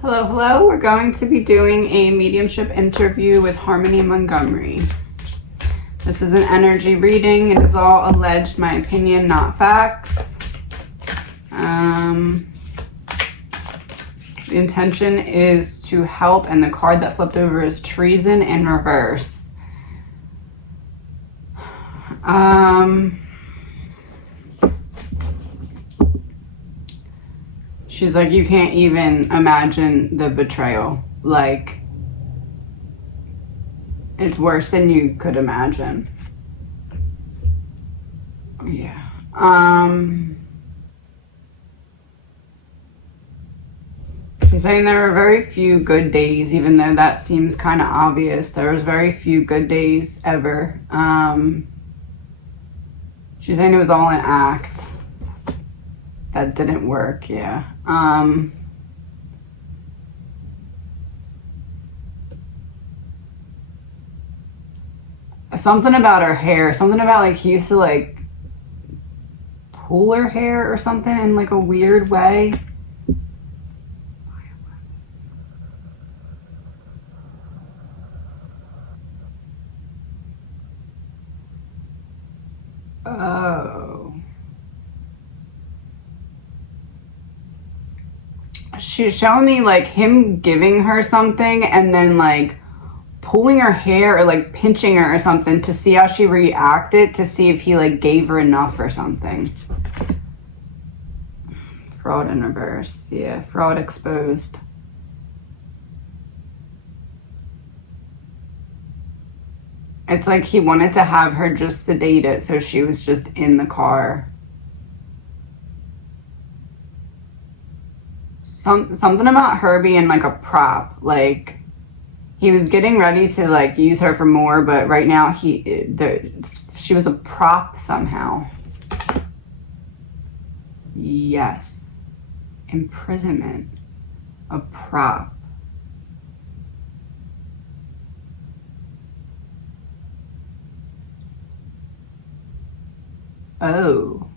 Hello, hello. We're going to be doing a mediumship interview with Harmony Montgomery. This is an energy reading. It is all alleged, my opinion, not facts. The intention is to help, and the card that flipped over is treason in reverse. She's like, you can't even imagine the betrayal. Like, it's worse than you could imagine. Yeah. She's saying there were very few good days, even though that seems kind of obvious. There was very few good days ever. She's saying it was all an act. That didn't work, yeah. Something about her hair. Something about, like, he used to, like, pull her hair or something in, like, a weird way. Oh. She's showing me, like, him giving her something and then, like, pulling her hair or, like, pinching her or something to see how she reacted, to see if he, like, gave her enough or something. Fraud in reverse. Yeah, fraud exposed. It's like he wanted to have her just sedate it, so she was just in the car. Something about her being like a prop. Like, he was getting ready to, like, use her for more, but right now she was a prop somehow. Yes. Imprisonment. A prop. Oh.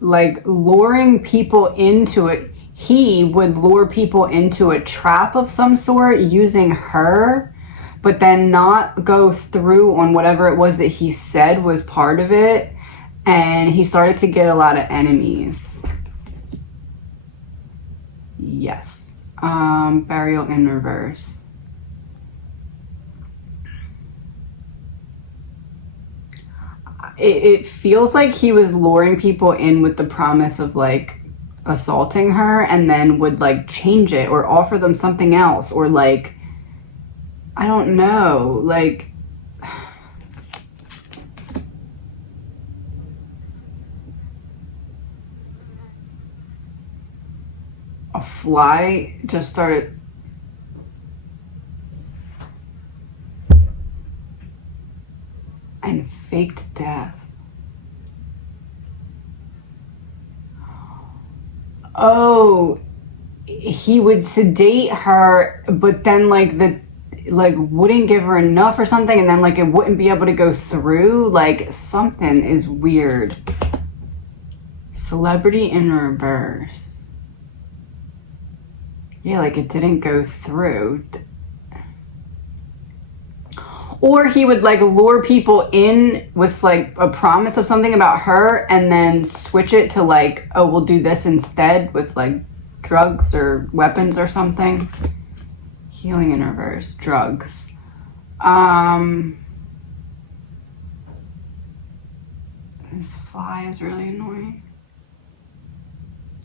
Like luring people into it. He would lure people into a trap of some sort using her, but then not go through on whatever it was that he said was part of it. And he started to get a lot of enemies. Yes. Burial in reverse. It feels like he was luring people in with the promise of, like, assaulting her, and then would, like, change it or offer them something else, or, like, I don't know, like, a fly just started. And faked death. Oh, he would sedate her, but then, like, wouldn't give her enough or something, and then, like, it wouldn't be able to go through. Like, something is weird. Celebrity in reverse. Yeah, like, it didn't go through. Or he would, like, lure people in with, like, a promise of something about her, and then switch it to, like, oh, we'll do this instead with, like, drugs or weapons or something. Healing in reverse. Drugs. This fly is really annoying.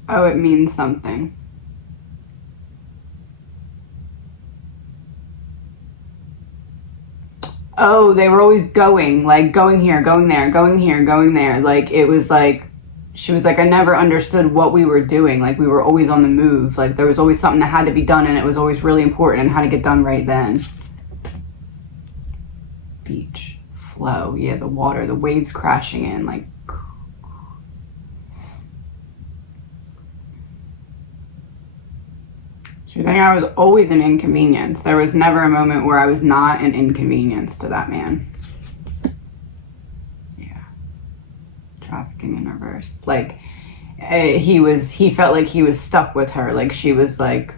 Oh, it means something. Oh, they were always going, like, going here, going there, going here, going there. Like, it was like, she was like, I never understood what we were doing. Like, we were always on the move. Like, there was always something that had to be done, and it was always really important and had to get done right then. Beach. Flow. Yeah, the water, the waves crashing in, like. She think I was always an inconvenience. There was never a moment where I was not an inconvenience to that man. Yeah. Trafficking in reverse. Like, he felt like he was stuck with her, like she was like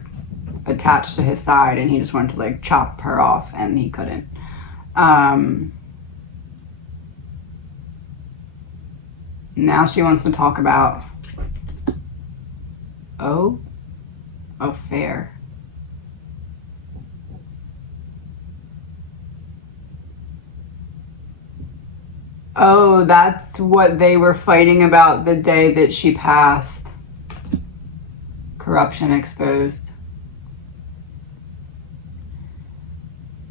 attached to his side, and he just wanted to like chop her off, and he couldn't. Now she wants to talk about affair. Oh, that's what they were fighting about the day that she passed. Corruption exposed.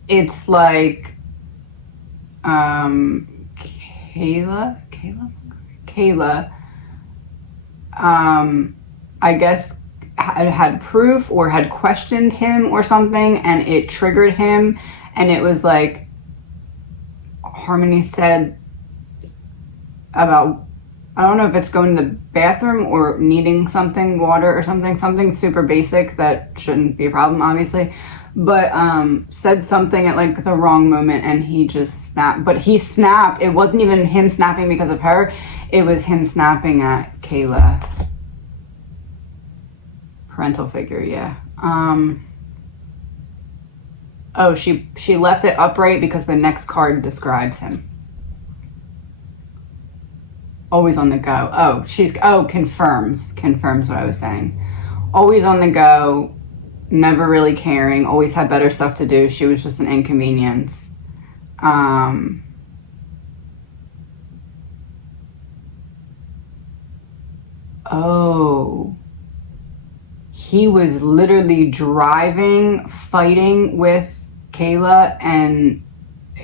It's like Kayla, I guess had proof or had questioned him or something, and it triggered him, and it was like Harmony said about, I don't know if it's going to the bathroom or needing something, water or something super basic that shouldn't be a problem, obviously, but said something at like the wrong moment, and he just snapped. But he snapped. It wasn't even him snapping because of her. It was him snapping at Kayla. Parental figure, yeah. Oh, she left it upright because the next card describes him. Always on the go. Confirms what I was saying. Always on the go, never really caring, always had better stuff to do. She was just an inconvenience. He was literally driving, fighting with Kayla, and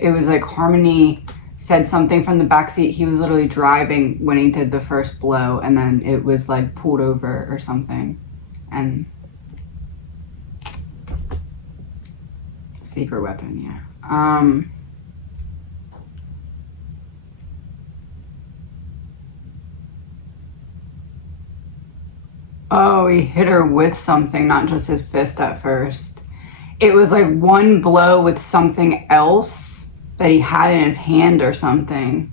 it was like Harmony said something from the backseat. He was literally driving when he did the first blow, and then it was like pulled over or something. And secret weapon, yeah. Oh, he hit her with something, not just his fist at first. It was like one blow with something else that he had in his hand or something.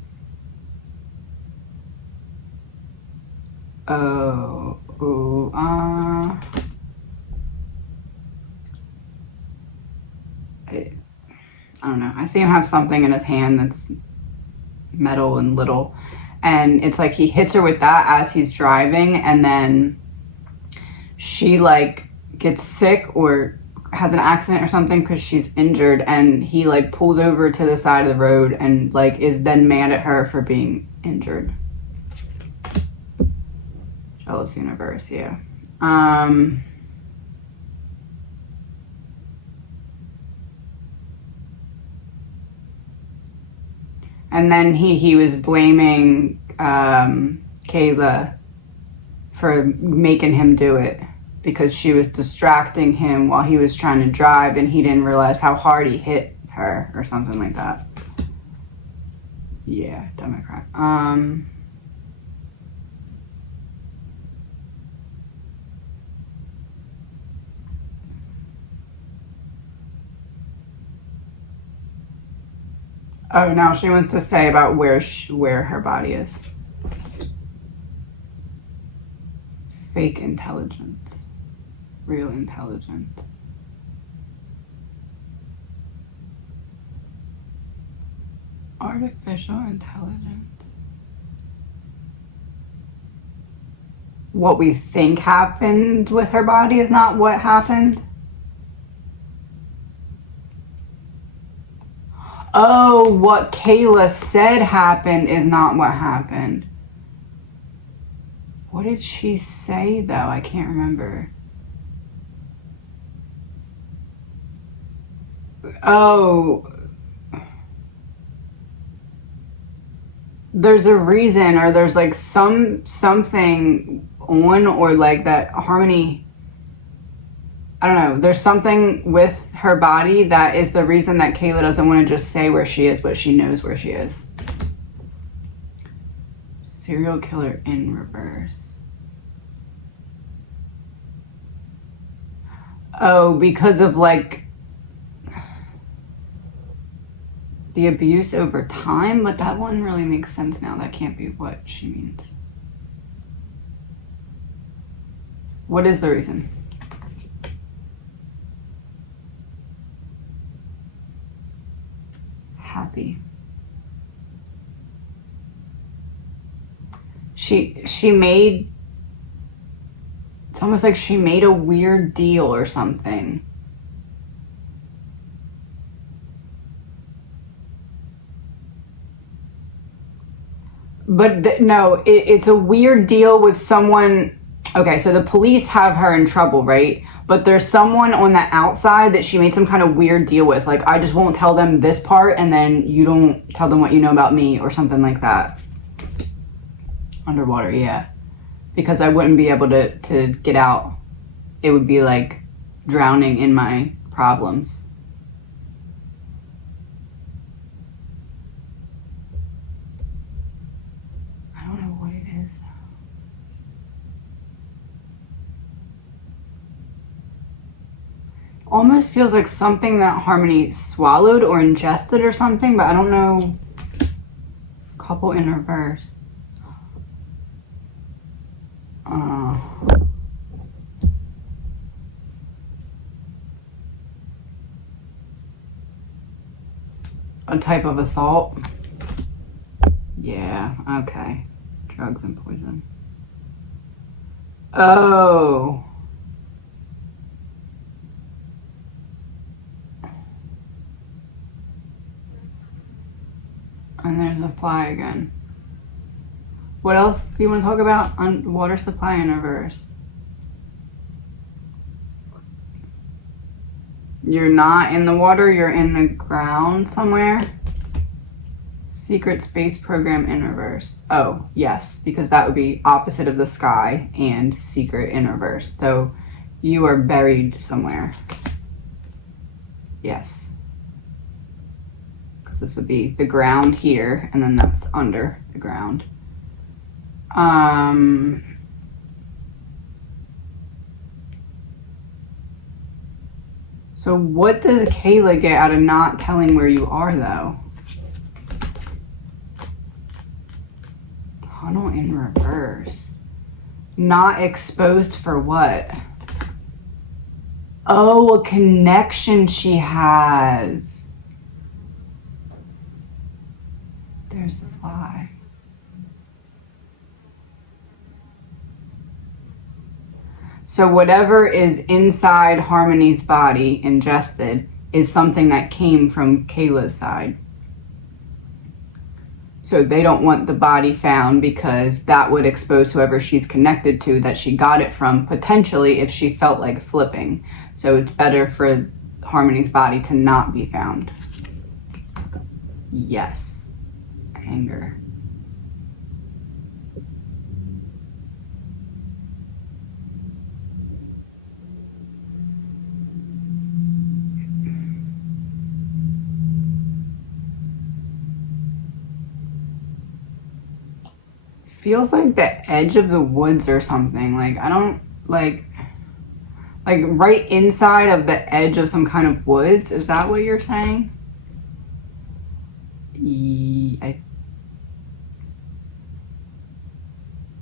I don't know. I see him have something in his hand that's metal and little, and it's like he hits her with that as he's driving, and then she like gets sick or has an accident or something because she's injured, and he like pulls over to the side of the road and like is then mad at her for being injured. Jealous universe, yeah. And then he was blaming Kayla for making him do it because she was distracting him while he was trying to drive, and he didn't realize how hard he hit her or something like that. Yeah, Democrat. Oh, now she wants to say about where her body is. Fake intelligence. Real intelligence. Artificial intelligence. What we think happened with her body is not what happened. Oh, what Kayla said happened is not what happened. What did she say, though? I can't remember. Oh. There's a reason, or there's like something on, or like that Harmony, I don't know, there's something with her body that is the reason that Kayla doesn't want to just say where she is, but she knows where she is. Serial killer in reverse. Oh, because of like the abuse over time, but that wouldn't really make sense now. That can't be what she means. What is the reason? Happy. She made, it's almost like she made a weird deal or something. But no, it's a weird deal with someone. Okay, so the police have her in trouble, right? But there's someone on the outside that she made some kind of weird deal with. Like, I just won't tell them this part, and then you don't tell them what you know about me, or something like that. Underwater, yeah. Because I wouldn't be able to get out. It would be like drowning in my problems. I don't know what it is. Almost feels like something that Harmony swallowed or ingested or something, but I don't know. Couple in reverse. A type of assault? Yeah, okay. Drugs and poison. Oh. And there's the fly again. What else do you want to talk about? On water supply in reverse. You're not in the water, you're in the ground somewhere. Secret space program in reverse. Oh, yes, because that would be opposite of the sky and secret in reverse. So you are buried somewhere. Yes. Because this would be the ground here, and then that's under the ground. So what does Kayla get out of not telling where you are, though? Tunnel in reverse. Not exposed for what? Oh, a connection she has. There's the fly. So whatever is inside Harmony's body, ingested, is something that came from Kayla's side. So they don't want the body found because that would expose whoever she's connected to that she got it from, potentially, if she felt like flipping. So it's better for Harmony's body to not be found. Yes. Anger. Feels like the edge of the woods or something. Like, I don't, like right inside of the edge of some kind of woods. Is that what you're saying?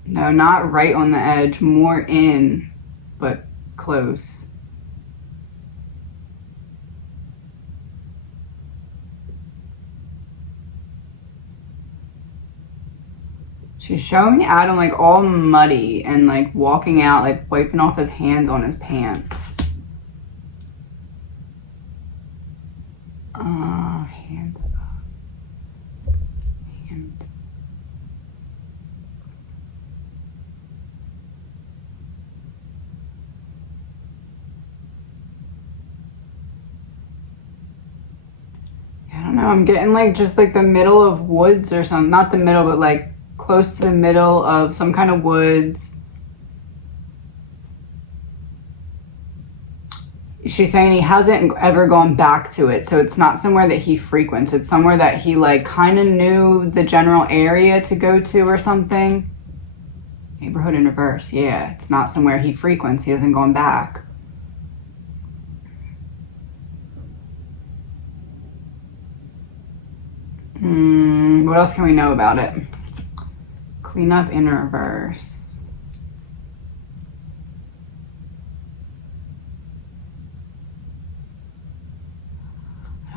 No, not right on the edge. More in, but close. She's showing me Adam like all muddy and like walking out, like wiping off his hands on his pants. Hands up. Hands. I don't know, I'm getting like just like the middle of woods or something. Not the middle, but like close to the middle of some kind of woods. She's saying he hasn't ever gone back to it, so it's not somewhere that he frequents. It's somewhere that he like kind of knew the general area to go to or something. Neighborhood in reverse, yeah. It's not somewhere he frequents. He hasn't gone back. What else can we know about it? Clean up in reverse.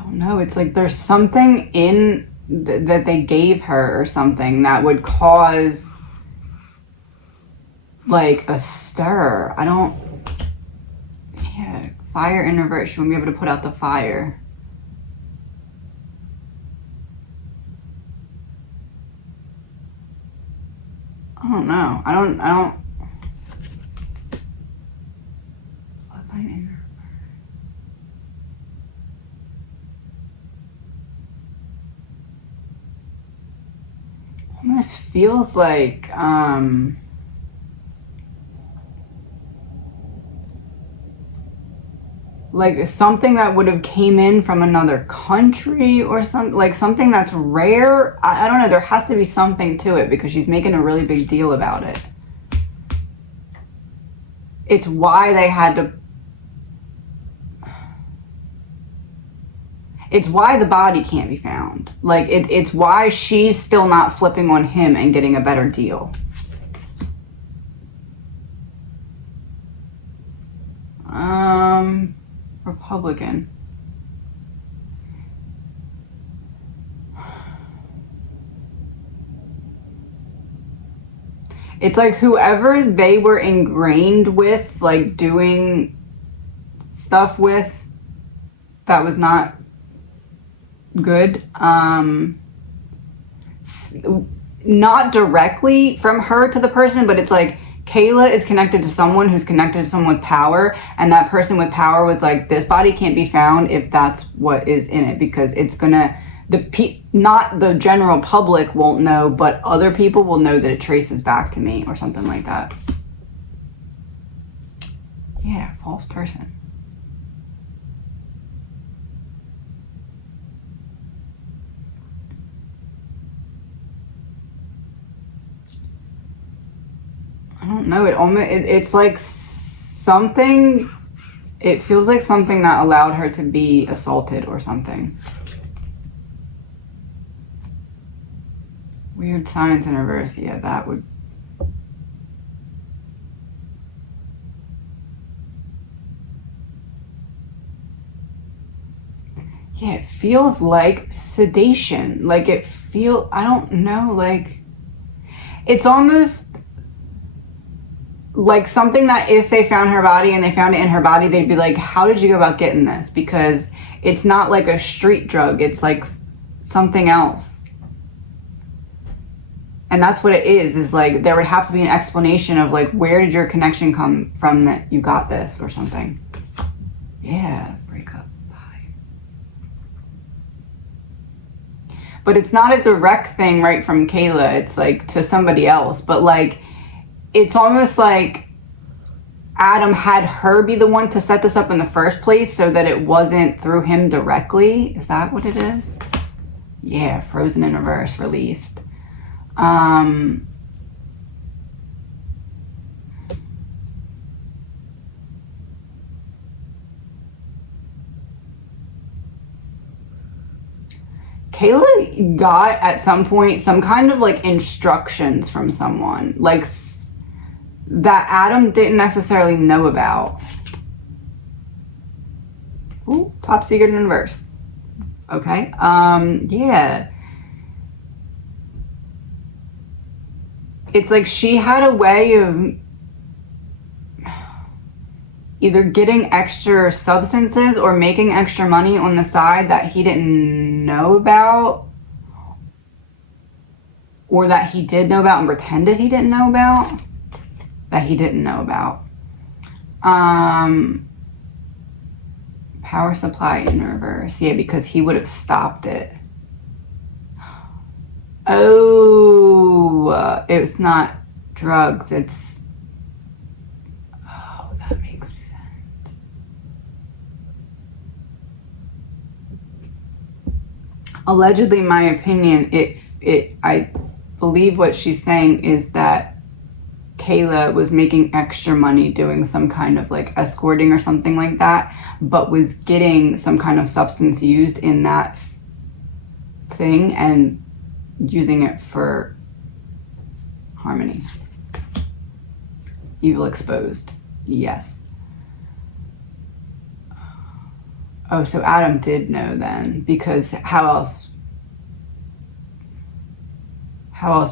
don't know. It's like there's something in that they gave her or something that would cause like a stir. I don't. Yeah, fire in reverse. She won't be able to put out the fire. I don't know. I don't. Bloodline in reverse. Almost feels like something that would have came in from another country or something, like something that's rare. I don't know. There has to be something to it because she's making a really big deal about it. It's why they had to. It's why the body can't be found. Like, it's why she's still not flipping on him and getting a better deal. Republican. It's like whoever they were ingrained with, like doing stuff with, that was not good. Not directly from her to the person, but it's like Kayla is connected to someone who's connected to someone with power, and that person with power was like, this body can't be found if that's what is in it, because it's gonna, not the general public won't know, but other people will know that it traces back to me or something like that. Yeah, false person. I don't know. It's like something. It feels like something that allowed her to be assaulted or something. Weird signs in reverse. Yeah, that would. Yeah, it feels like sedation. Like I don't know, like it's almost like something that if they found her body and they found it in her body, they'd be like, how did you go about getting this? Because it's not like a street drug. It's like something else. And that's what it is like there would have to be an explanation of like, where did your connection come from that you got this or something? Yeah, breakup. Bye. But it's not a direct thing right from Kayla. It's like to somebody else. But like, it's almost like Adam had her be the one to set this up in the first place so that it wasn't through him directly. Is that what it is? Yeah, frozen in reverse, released. Kayla got at some point some kind of like instructions from someone, like that Adam didn't necessarily know about. Ooh, top secret in reverse. Okay. Yeah. It's like she had a way of either getting extra substances or making extra money on the side that he didn't know about, or that he did know about and pretended he didn't know about. That he didn't know about. Power supply in reverse. Yeah, because he would have stopped it. Oh, it's not drugs. It's... Oh, that makes sense. Allegedly, in my opinion, I believe what she's saying is that Kayla was making extra money doing some kind of like escorting or something like that, but was getting some kind of substance used in that thing and using it for harmony. Evil exposed. Yes. Oh, so Adam did know then, because how else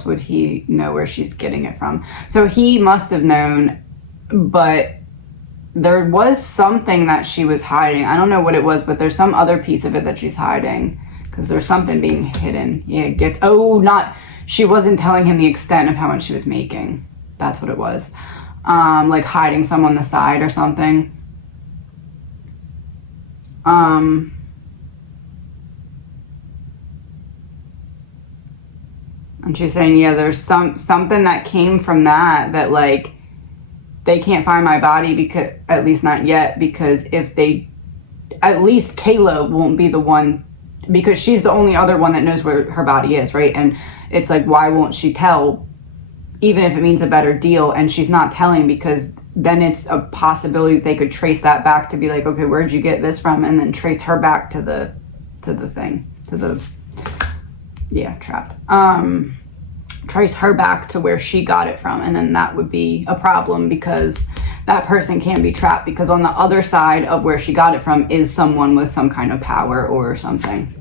would he know where she's getting it from? So he must have known, but there was something that she was hiding. I don't know what it was, but there's some other piece of it that she's hiding, because there's something being hidden. Yeah, gift. Oh, not, she wasn't telling him the extent of how much she was making. That's what it was. Like hiding some on the side or something. And she's saying, yeah, there's something that came from that like they can't find my body, because at least not yet, because if they, at least Kayla won't be the one, because she's the only other one that knows where her body is, right? And it's like, why won't she tell, even if it means a better deal? And she's not telling, because then it's a possibility they could trace that back to be like, okay, where'd you get this from? And then trace her back to the thing, to the, yeah, trapped. Trace her back to where she got it from, and then that would be a problem, because that person can be trapped, because on the other side of where she got it from is someone with some kind of power or something.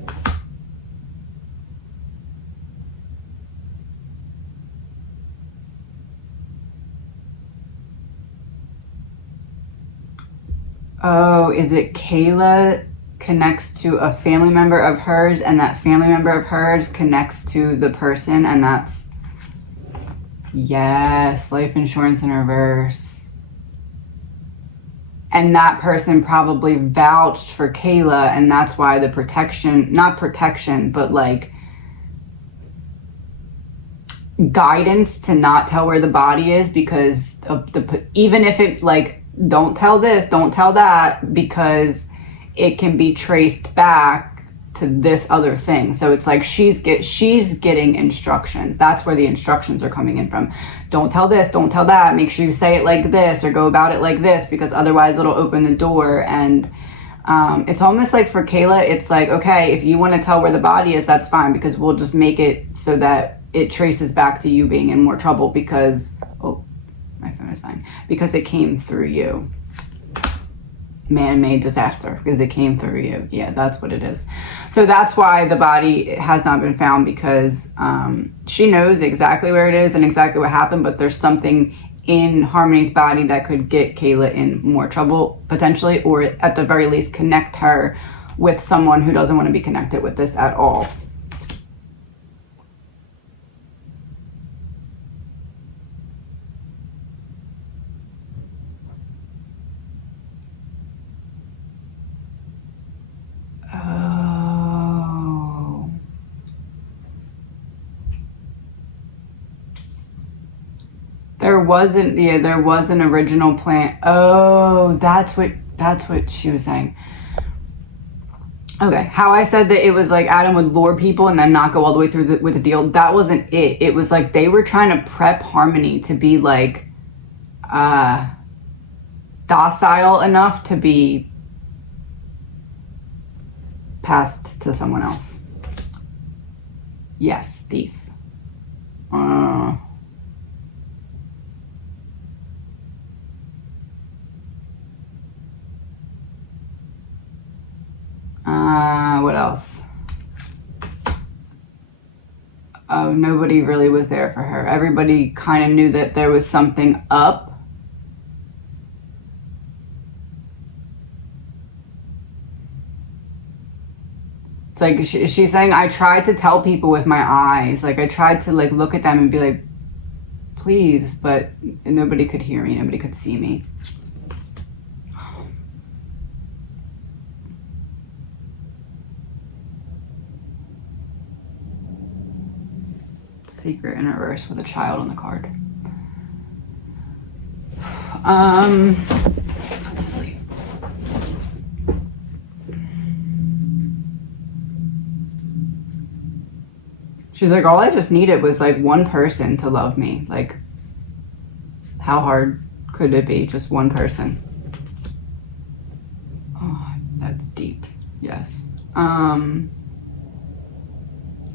Oh, is it Kayla connects to a family member of hers, and that family member of hers connects to the person, and that's, yes, life insurance in reverse. And that person probably vouched for Kayla, and that's why the protection, not protection, but like guidance to not tell where the body is, because of the, even if it like, don't tell this, don't tell that, because it can be traced back to this other thing. So it's like she's getting instructions. That's where the instructions are coming in from. Don't tell this, don't tell that, make sure you say it like this or go about it like this, because otherwise it'll open the door. And it's almost like for Kayla, it's like, okay, if you want to tell where the body is, that's fine, because we'll just make it so that it traces back to you being in more trouble, because, oh, my phone is dying, because it came through you. Man-made disaster, because it came through you. Yeah, that's what it is. So that's why the body has not been found, because she knows exactly where it is and exactly what happened, but there's something in Harmony's body that could get Kayla in more trouble, potentially, or at the very least connect her with someone who doesn't want to be connected with this at all. There wasn't, yeah, there was an original plan. Oh, that's what she was saying. Okay, how I said that it was like Adam would lure people and then not go all the way through with the deal, that wasn't it. It was like they were trying to prep Harmony to be like docile enough to be passed to someone else. Yes, thief. What else? Oh, nobody really was there for her. Everybody kind of knew that there was something up. It's like she's saying, I tried to tell people with my eyes. Like, I tried to like look at them and be like, please, but nobody could hear me. Nobody could see me. Secret in reverse with a child on the card. Put to sleep. She's like, all I just needed was like one person to love me. Like, how hard could it be? Just one person. Oh, that's deep. Yes.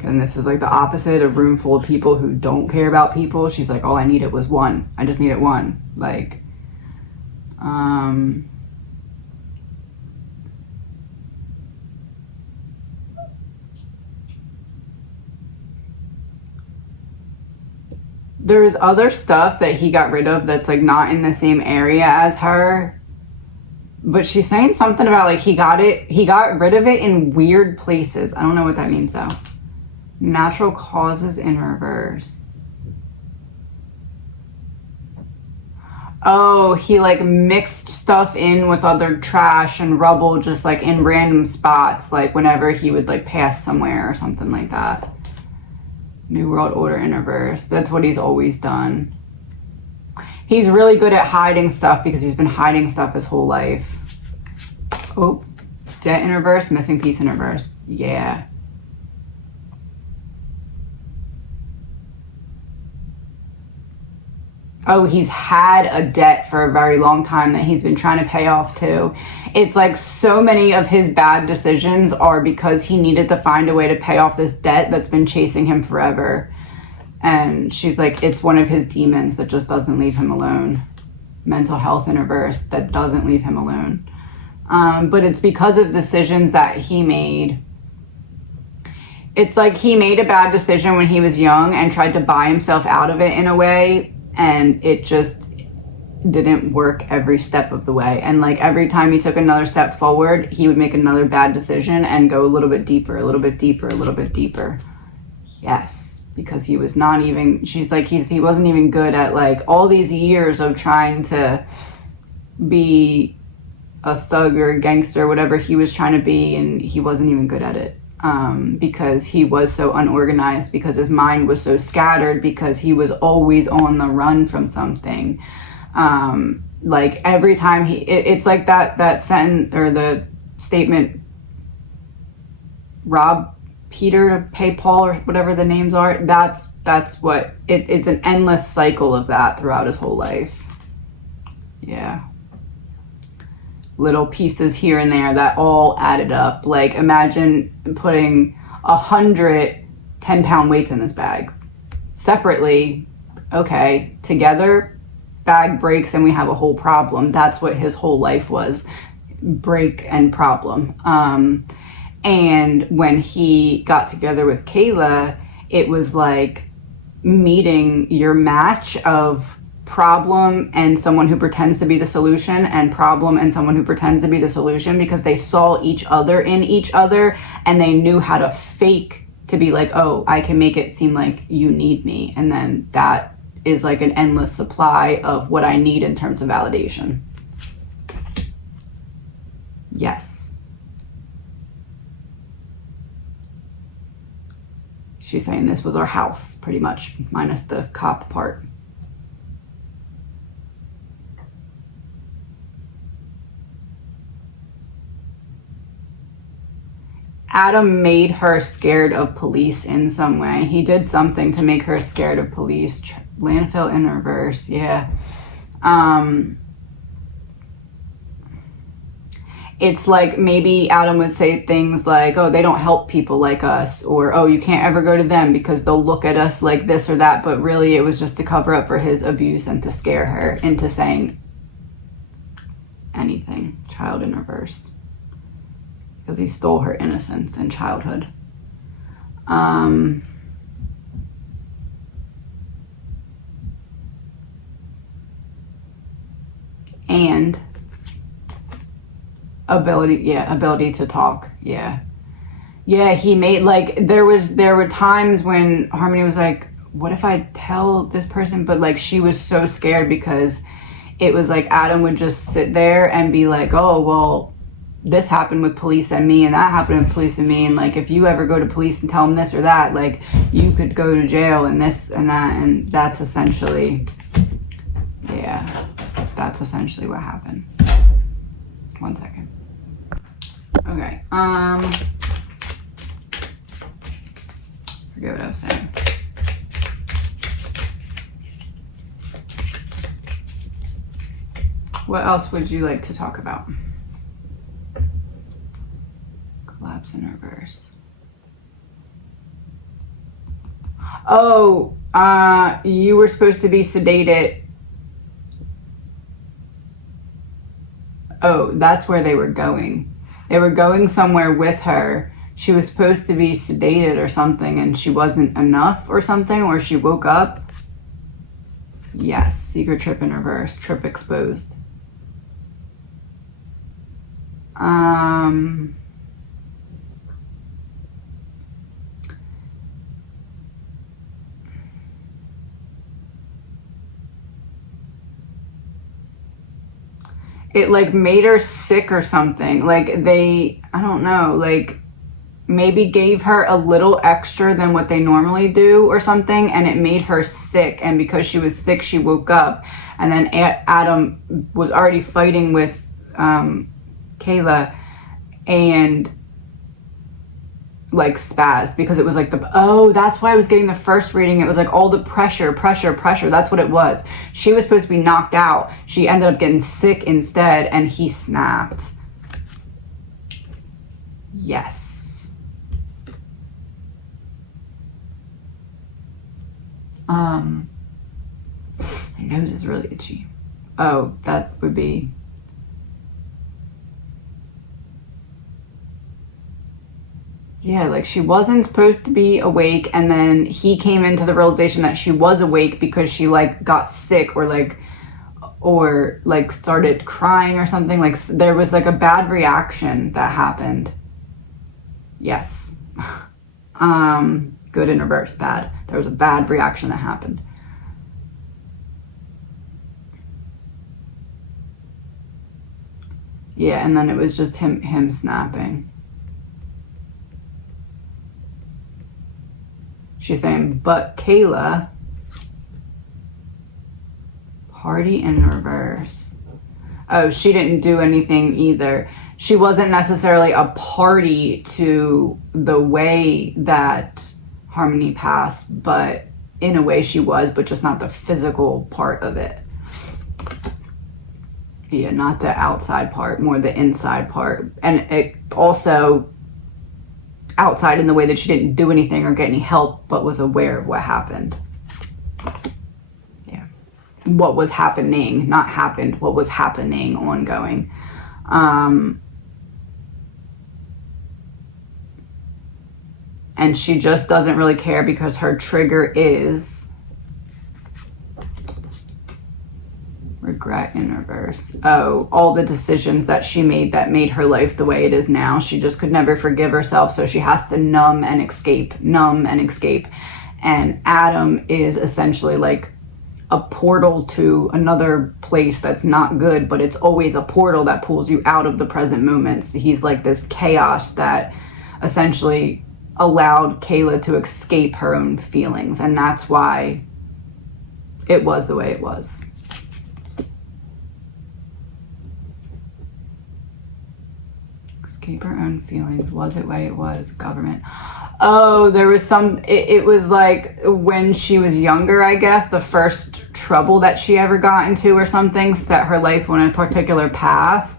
And this is like the opposite, a room full of people who don't care about people. She's like, all I needed was one. I just needed one. Like, There's other stuff that he got rid of that's like not in the same area as her. But she's saying something about like he got rid of it in weird places. I don't know what that means though. Natural causes in reverse. Oh, he like mixed stuff in with other trash and rubble just like in random spots, like whenever he would like pass somewhere or something like that. New World Order in reverse. That's what he's always done. He's really good at hiding stuff because he's been hiding stuff his whole life. Oh, debt in reverse, missing piece in reverse. Yeah. Oh, he's had a debt for a very long time that he's been trying to pay off too. It's like so many of his bad decisions are because he needed to find a way to pay off this debt that's been chasing him forever. And she's like, it's one of his demons that just doesn't leave him alone. Mental health in reverse that doesn't leave him alone. But it's because of decisions that he made. It's like he made a bad decision when he was young and tried to buy himself out of it in a way. And it just didn't work every step of the way. And like every time he took another step forward, he would make another bad decision and go a little bit deeper, a little bit deeper, a little bit deeper. Yes, because he was not even, she's like, he wasn't even good at like all these years of trying to be a thug or a gangster, whatever he was trying to be, and he wasn't even good at it. Because he was so unorganized, because his mind was so scattered, because he was always on the run from something. Like every time it's like that sentence or the statement, rob Peter to pay Paul, or whatever the names are. That's what it's an endless cycle of that throughout his whole life. Yeah. Little pieces here and there that all added up. Like imagine putting 100 10-pound weights in this bag. Separately, okay, together, bag breaks and we have a whole problem. That's what his whole life was, break and problem. And when he got together with Kayla, it was like meeting your match of problem and someone who pretends to be the solution, and problem and someone who pretends to be the solution, because they saw each other in each other and they knew how to fake to be like, oh, I can make it seem like you need me. And then that is like an endless supply of what I need in terms of validation. Yes. She's saying this was our house, pretty much, minus the cop part. Adam made her scared of police in some way. He did something to make her scared of police. Landfill in reverse, yeah. It's like maybe Adam would say things like, oh, they don't help people like us, or oh, you can't ever go to them because they'll look at us like this or that. But really it was just to cover up for his abuse and to scare her into saying anything. Child in reverse. Because he stole her innocence in childhood. And ability to talk. Yeah, he made, like, there were times when Harmony was like, what if I tell this person? But like she was so scared because it was like Adam would just sit there and be like, oh, well, this happened with police and me, and that happened with police and me, and like if you ever go to police and tell them this or that, like you could go to jail and this and that. And that's essentially, yeah, that's essentially what happened. 1 second. Okay, forget what I was saying. What else would you like to talk about? Collapse in reverse. Oh, you were supposed to be sedated. Oh, that's where they were going. They were going somewhere with her. She was supposed to be sedated or something, and she wasn't enough or something, or she woke up. Yes, secret trip in reverse, trip exposed. It like made her sick or something. Like I don't know, like maybe gave her a little extra than what they normally do or something, and it made her sick. And because she was sick, she woke up, and then Adam was already fighting with Kayla, and like spazzed because it was like that's why I was getting the first reading. It was like all the pressure. That's what it was. She was supposed to be knocked out. She ended up getting sick instead, and he snapped. Yes. My nose is really itchy. Oh, that would be... Yeah, like she wasn't supposed to be awake, and then he came into the realization that she was awake because she like got sick or started crying or something. Like there was like a bad reaction that happened. Yes. Good in reverse, bad. There was a bad reaction that happened. Yeah, and then it was just him snapping. She's saying, but Kayla, party in reverse. Oh, she didn't do anything either. She wasn't necessarily a party to the way that Harmony passed, but in a way she was, but just not the physical part of it. Yeah, not the outside part, more the inside part. And it also outside in the way that she didn't do anything or get any help, but was aware of what happened. Yeah. What was happening, not happened, what was happening ongoing. And she just doesn't really care because her trigger is regret in reverse. Oh, all the decisions that she made that made her life the way it is now. She just could never forgive herself, so she has to numb and escape. And Adam is essentially like a portal to another place that's not good, but it's always a portal that pulls you out of the present moments. He's like this chaos that essentially allowed Kayla to escape her own feelings, and that's why it was the way it was. Escape her own feelings. Was it way it was? Government. Oh, there was some... It was like when she was younger, I guess, the first trouble that she ever got into or something set her life on a particular path.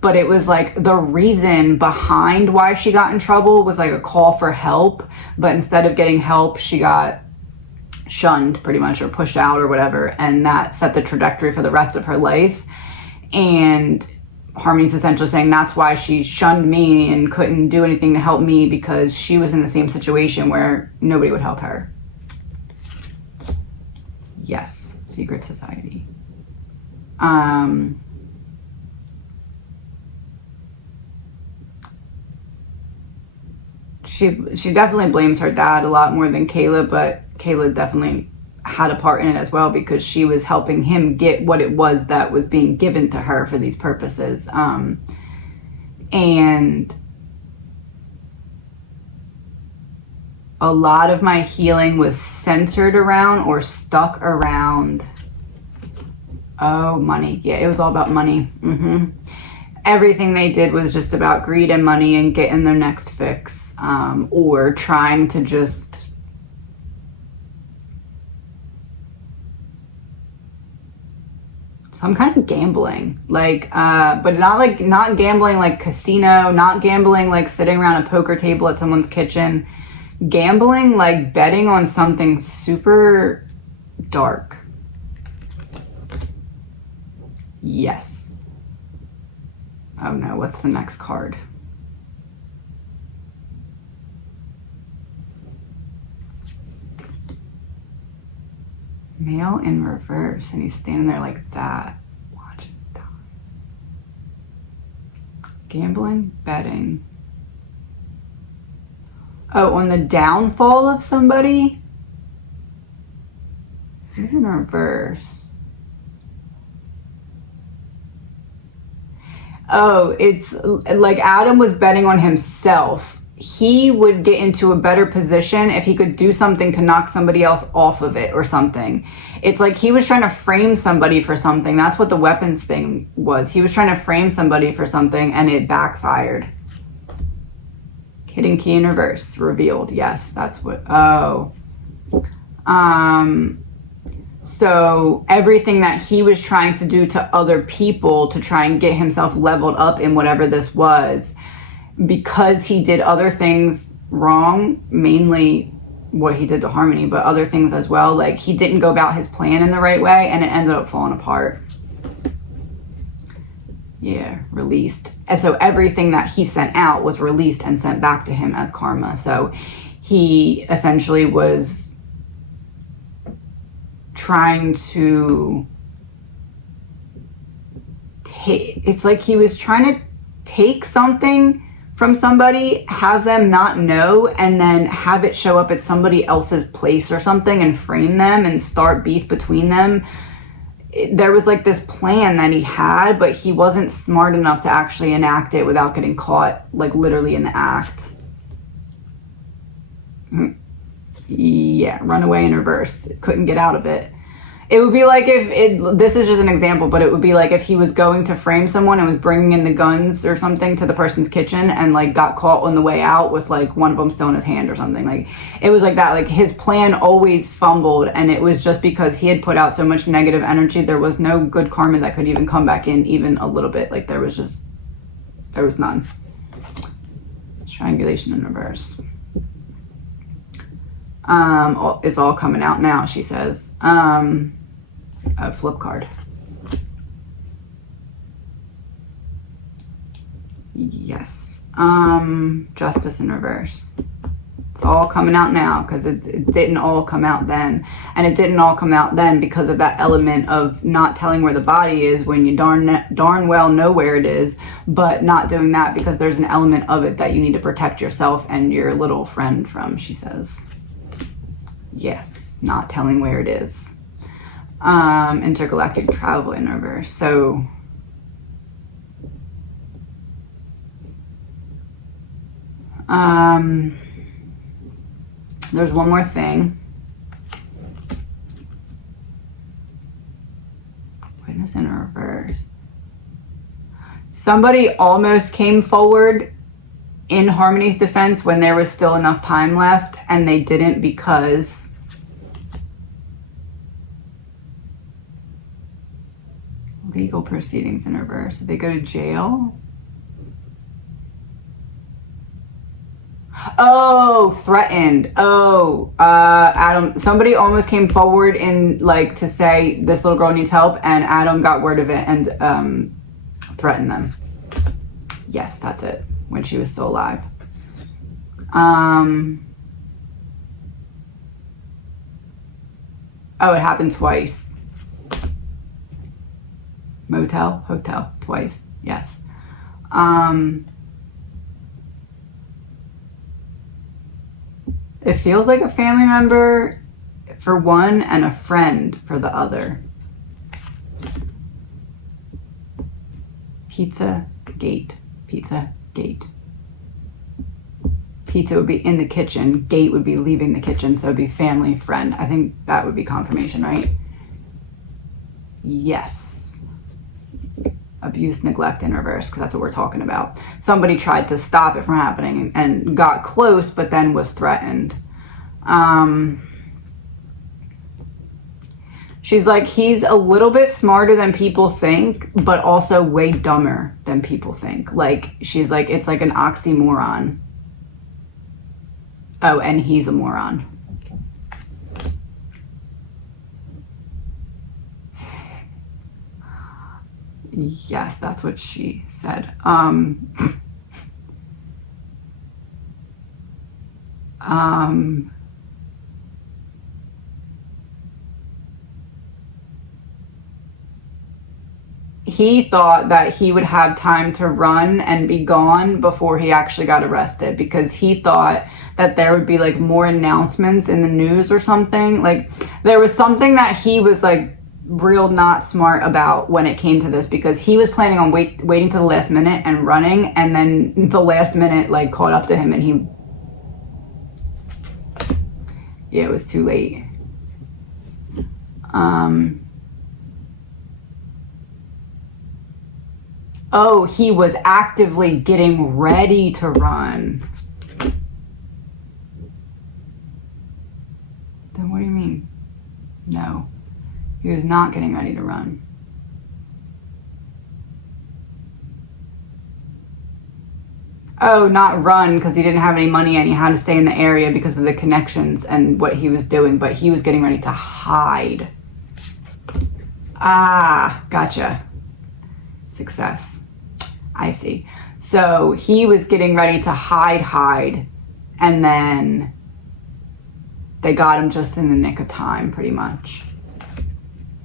But it was like the reason behind why she got in trouble was like a call for help. But instead of getting help, she got shunned pretty much, or pushed out or whatever. And that set the trajectory for the rest of her life. And Harmony's essentially saying that's why she shunned me and couldn't do anything to help me, because she was in the same situation where nobody would help her. Yes, secret society. She definitely blames her dad a lot more than Kayla, but Kayla definitely had a part in it as well, because she was helping him get what it was that was being given to her for these purposes. And a lot of my healing was centered around or stuck around, money. Yeah, it was all about money. Everything they did was just about greed and money and getting their next fix, or trying to just some kind of gambling, like, but not gambling like casino, not gambling like sitting around a poker table at someone's kitchen, gambling like betting on something super dark. Yes. Oh no, what's the next card? Male in reverse, and he's standing there like that. Watch it die. Gambling, betting. Oh, on the downfall of somebody? He's in reverse. Oh, it's like Adam was betting on himself. He would get into a better position if he could do something to knock somebody else off of it or something. It's like he was trying to frame somebody for something. That's what the weapons thing was. He was trying to frame somebody for something and it backfired. Hidden key in reverse revealed. Yes, that's what. Oh. So everything that he was trying to do to other people to try and get himself leveled up in whatever this was, because he did other things wrong, mainly what he did to Harmony, but other things as well. Like he didn't go about his plan in the right way and it ended up falling apart. Yeah, released. And so everything that he sent out was released and sent back to him as karma. So he essentially was trying to take, it's like he was trying to take something from somebody, have them not know, and then have it show up at somebody else's place or something and frame them and start beef between them. There was like this plan that he had, but he wasn't smart enough to actually enact it without getting caught, like literally in the act. Yeah, runaway in reverse. Couldn't get out of it. It would be like if this is just an example, but it would be like if he was going to frame someone and was bringing in the guns or something to the person's kitchen and like got caught on the way out with like one of them still in his hand or something. Like it was like that. Like his plan always fumbled, and it was just because he had put out so much negative energy. There was no good karma that could even come back in even a little bit. Like there was none. Triangulation in reverse. It's all coming out now, she says. A flip card. Yes. Justice in reverse. It's all coming out now because it didn't all come out then. And it didn't all come out then because of that element of not telling where the body is when you darn well know where it is, but not doing that because there's an element of it that you need to protect yourself and your little friend from, she says. Yes, not telling where it is. Intergalactic travel in reverse. So there's one more thing. Witness in reverse. Somebody almost came forward in Harmony's defense when there was still enough time left, and they didn't because legal proceedings in reverse. Did they go to jail? Oh, threatened. Oh, Adam, somebody almost came forward in like to say this little girl needs help, and Adam got word of it and threatened them. Yes, that's it. When she was still alive. Oh, it happened twice. Motel, hotel, twice. Yes. It feels like a family member for one and a friend for the other. Pizza gate. Pizza gate. Pizza would be in the kitchen. Gate would be leaving the kitchen. So it'd be family, friend. I think that would be confirmation, right? Yes. Abuse, neglect in reverse, because that's what we're talking about. Somebody tried to stop it from happening and got close, but then was threatened. She's like, he's a little bit smarter than people think, but also way dumber than people think. Like, she's like, it's like an oxymoron. Oh, and he's a moron. Yes, that's what she said. he thought that he would have time to run and be gone before he actually got arrested, because he thought that there would be like more announcements in the news or something. Like there was something that he was like real not smart about when it came to this, because he was planning on waiting to the last minute and running, and then the last minute like caught up to him, and it was too late. Oh, he was actively getting ready to run. Then what do you mean? No, he was not getting ready to run. Oh, not run because he didn't have any money and he had to stay in the area because of the connections and what he was doing, but he was getting ready to hide. Ah, gotcha. Success. I see. So he was getting ready to hide, and then they got him just in the nick of time, pretty much.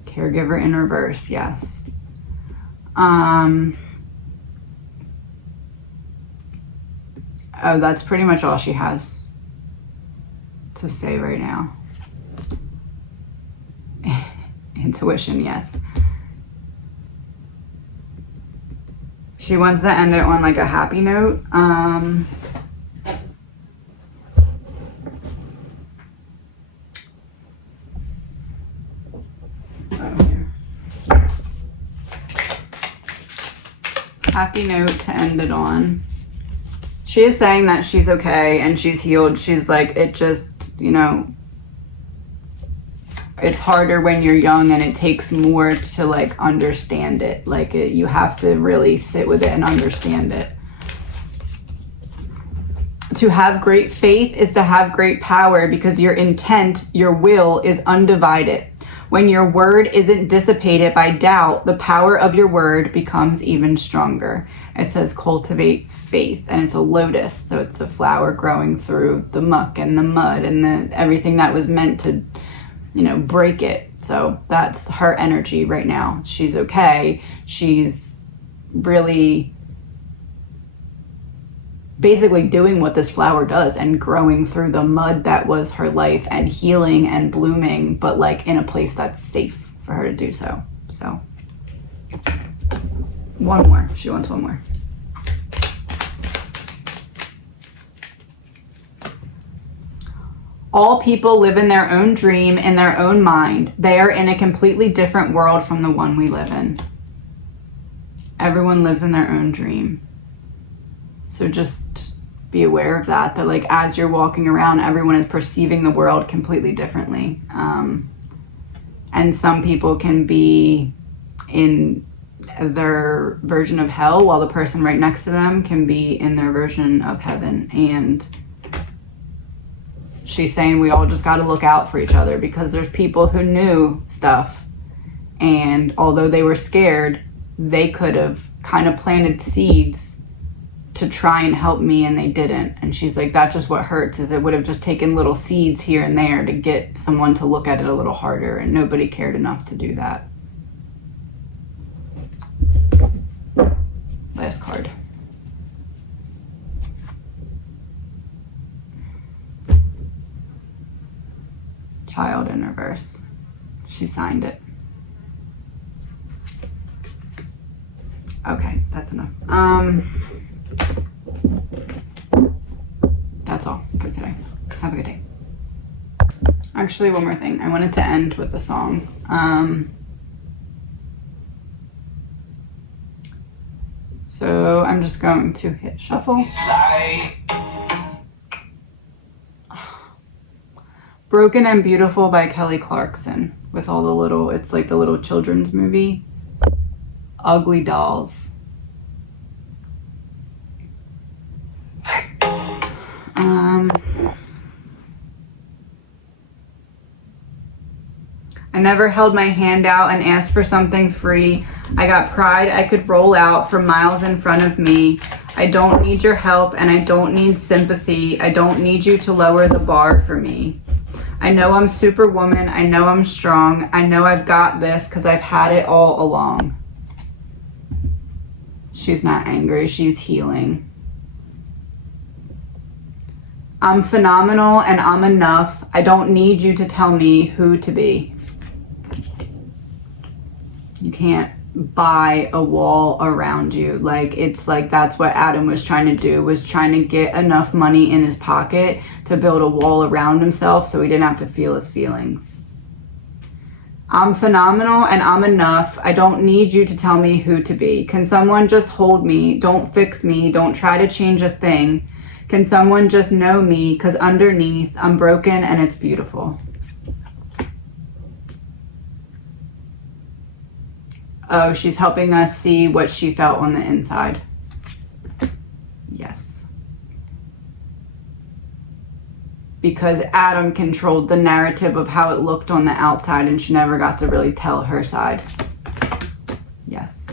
Caregiver in reverse, yes. Oh, that's pretty much all she has to say right now. Intuition, yes. She wants to end it on like a happy note. Oh, here. Happy note to end it on. She is saying that she's okay and she's healed. She's like, it just, you know, it's harder when you're young and it takes more to like understand it. Like you have to really sit with it and understand it. To have great faith is to have great power, because your intent, your will is undivided. When your word isn't dissipated by doubt, the power of your word becomes even stronger. It says cultivate faith, and it's a lotus. So it's a flower growing through the muck and the mud and everything that was meant to, you know, break it. So that's her energy right now. She's okay. She's really basically doing what this flower does and growing through the mud that was her life and healing and blooming, but like in a place that's safe for her to do so. So one more. She wants one more. All people live in their own dream, in their own mind. They are in a completely different world from the one we live in. Everyone lives in their own dream. So just be aware of that, that like as you're walking around, everyone is perceiving the world completely differently. And some people can be in their version of hell, while the person right next to them can be in their version of heaven. And she's saying we all just got to look out for each other, because there's people who knew stuff, and although they were scared, they could have kind of planted seeds to try and help me, and they didn't. And she's like, that's just what hurts, is it would have just taken little seeds here and there to get someone to look at it a little harder, and nobody cared enough to do that. Last card. Child in reverse. She signed it. Okay, that's enough. That's all for today. Have a good day. Actually, one more thing. I wanted to end with a song. So I'm just going to hit shuffle. Broken and Beautiful by Kelly Clarkson, with all the little, it's like the little children's movie. Ugly Dolls. I never held my hand out and asked for something free. I got pride I could roll out for miles in front of me. I don't need your help and I don't need sympathy. I don't need you to lower the bar for me. I know I'm Superwoman. I know I'm strong. I know I've got this because I've had it all along. She's not angry. She's healing. I'm phenomenal and I'm enough. I don't need you to tell me who to be. You can't buy a wall around you. Like, it's like that's what Adam was trying to do, was trying to get enough money in his pocket to build a wall around himself so he didn't have to feel his feelings. I'm phenomenal and I'm enough. I don't need you to tell me who to be. Can someone just hold me? Don't fix me. Don't try to change a thing. Can someone just know me? Because underneath, I'm broken and it's beautiful. Oh, she's helping us see what she felt on the inside. Yes. Because Adam controlled the narrative of how it looked on the outside and she never got to really tell her side. Yes.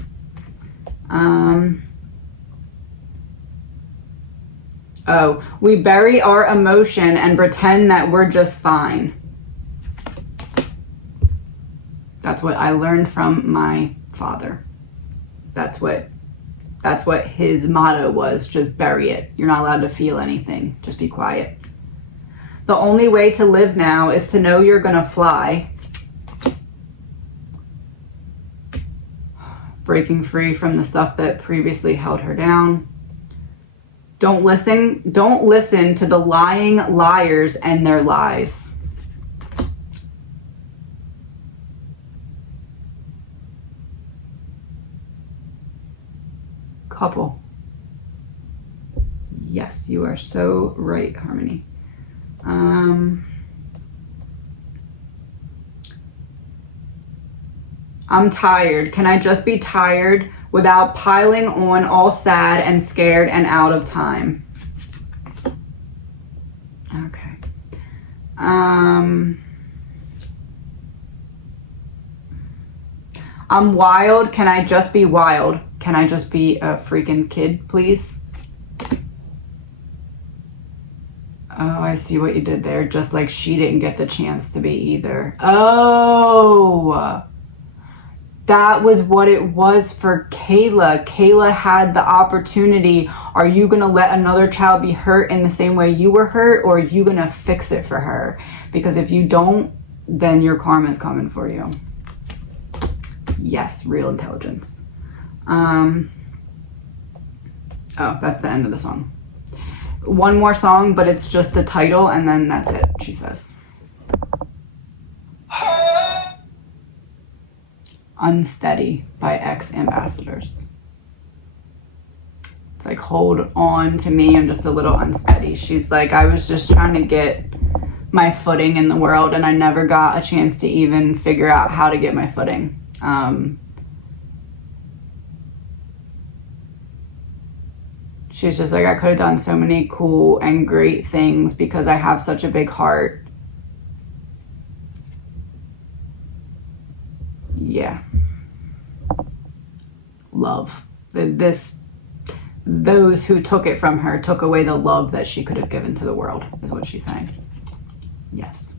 Oh, we bury our emotion and pretend that we're just fine. That's what I learned from my father. That's what his motto was. Just bury it. You're not allowed to feel anything. Just be quiet. The only way to live now is to know you're gonna fly. Breaking free from the stuff that previously held her down. Don't listen to the lying liars and their lies. Couple. Yes, you are so right, Harmony. I'm tired. Can I just be tired without piling on all sad and scared and out of time? Okay. I'm wild. Can I just be wild? Can I just be a freaking kid, please? Oh, I see what you did there. Just like she didn't get the chance to be either. Oh, that was what it was for Kayla. Kayla had the opportunity. Are you going to let another child be hurt in the same way you were hurt? Or are you going to fix it for her? Because if you don't, then your karma is coming for you. Yes, real intelligence. Oh, that's the end of the song. One more song, but it's just the title, and then that's it, she says. Unsteady by Ex-Ambassadors. It's like, hold on to me, I'm just a little unsteady. She's like, I was just trying to get my footing in the world, and I never got a chance to even figure out how to get my footing. She's just like, I could have done so many cool and great things because I have such a big heart. Yeah. Love. Those who took it from her took away the love that she could have given to the world, is what she's saying. Yes.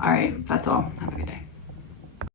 All right, that's all.